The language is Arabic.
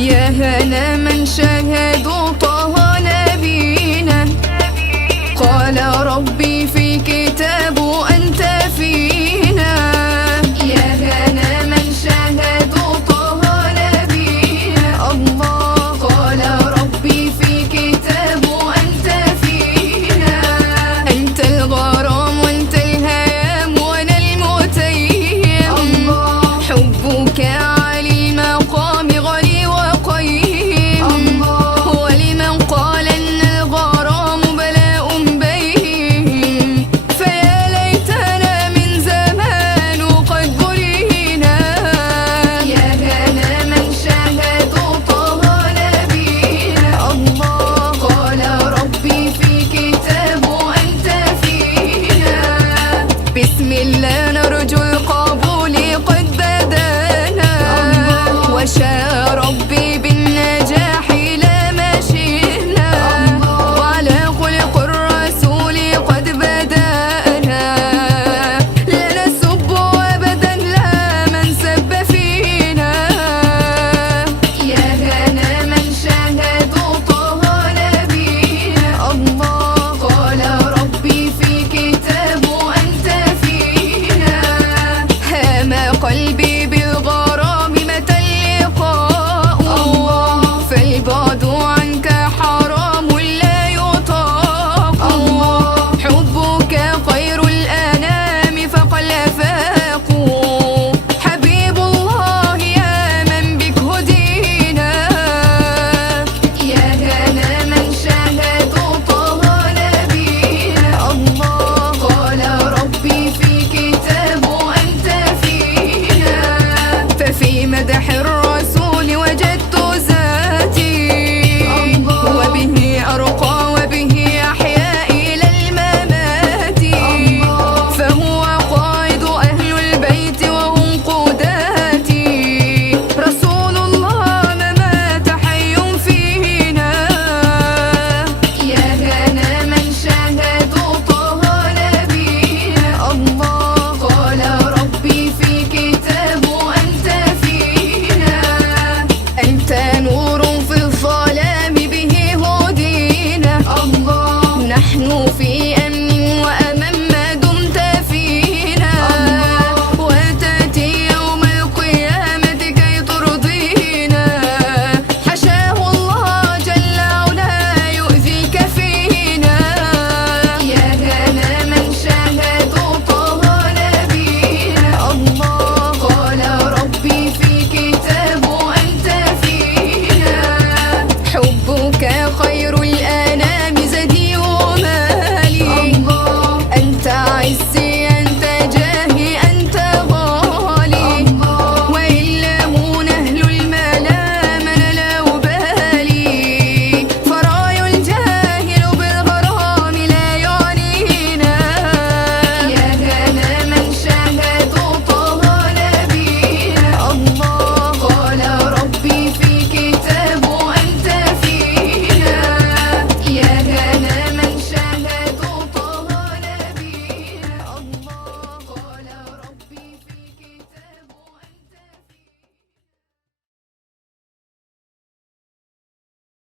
يا هنا من شاهدوا طه نبينا، قال ربي في كتابه أنت فينا. يا هنا من شاهدوا طه نبينا، الله قال ربي في كتابه أنت فينا. أنت الغرام وأنت الهيام وأنا المتيم، الله حبك عالي المقام غني وقيم، الله ولمن قال إن الغرام بلاء بين، فيا ليتنا من زمان قد برينا. يا هنا من شاهدوا طه نبينا، الله قال ربي في كتابه أنت فينا. بسم الله نرجو القبول قد بدانا، وشاء ربي بالنجاح لا مشينا، وعلى خلق الرسول قد بدانا. لا نسب أبدا لا من سب فينا. يا هنا من شاهدوا طه نبينا، الله قال ربي في كتابه أنت فينا. هام قلبي بالغرام متى اللقاء، الله فالبعد عنك حرام لا يطاق، الله حبك خير الأنام فقل فاقوا. حبيب الله يا من بك هدينا. يا هنا من شاهدوا طه نبينا، الله قال ربي في كتابه أنت فينا. ففي مدح